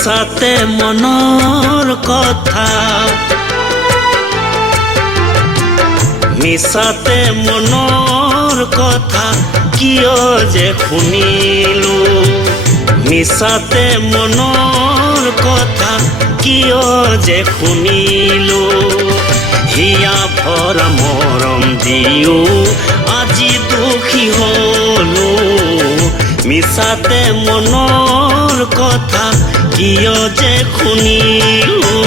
মিছাতে মনৰ কথা মিছাতে মনৰ কথা কিয় যে শুনিলো মিছাতে মনৰ কথা কিয় যে শুনিলো হিয়া ভৰা মৰম দিও আজি দুখী হলো মিছাতে মনৰ কথা কিয় যে শুনিলো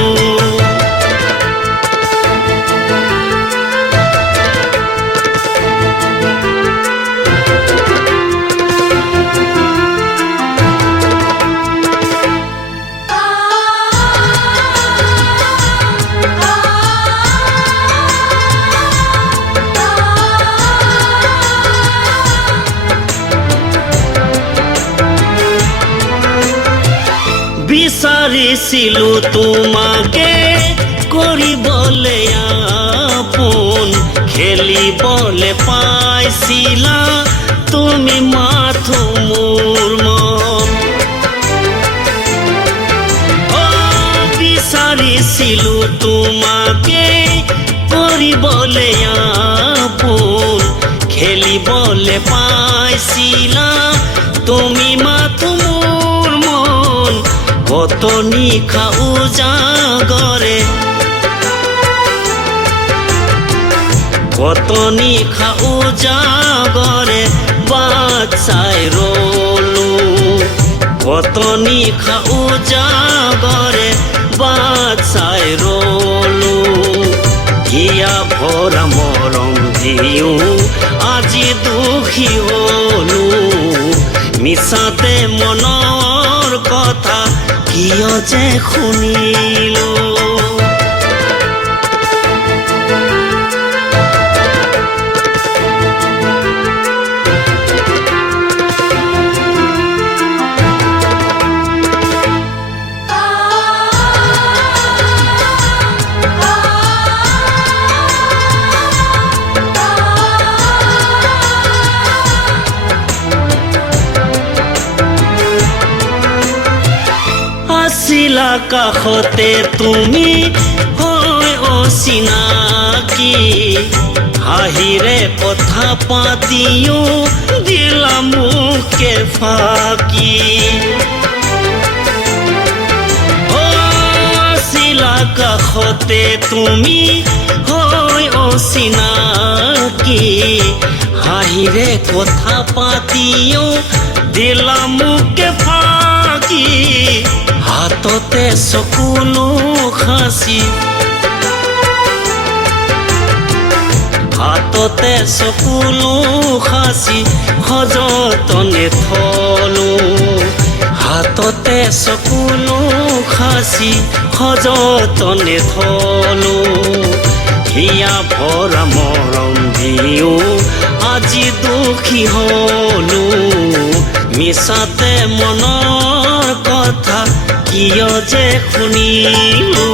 বিচাৰিছিলো তোমাকে কৰিবলে আপোন খেলিবলে পাইছিলা তুমি মাথো মোৰ মন বিচাৰিছিলো তোমাকে কৰিবলে আপোন খেলিবলে পাইছিলা তুমি মাথো মোৰ মন কত নিশা উজাগৰে কত নিশা উজাগৰে বাট চাই ৰলো কত নিশা উজাগৰে বাট চাই ৰলো হিয়া ভৰা মৰম দিও আজি দুখী হলো মিছাতে মনৰ কথা কিয় যে শুনিলো আছিলা কাষতে তুমি হয় অচিনাকি হাঁহিৰে কথা পাতিও দিলা মুখে ফাকি আছিলা কাষতে তুমি হয় অচিনাকি হাঁহিৰে কথা পাতিও দিলা মুখে ফাকি হাততে চকুলো খাচি হাততে চকুলো খাচি সযতনে থলো হাততে চকুলো খাচি সযতনে থলো হিয়া ভৰা মৰম দিও আজি দুখী হলো মিছাতে মনৰ কথা কিয় যে শুনিলো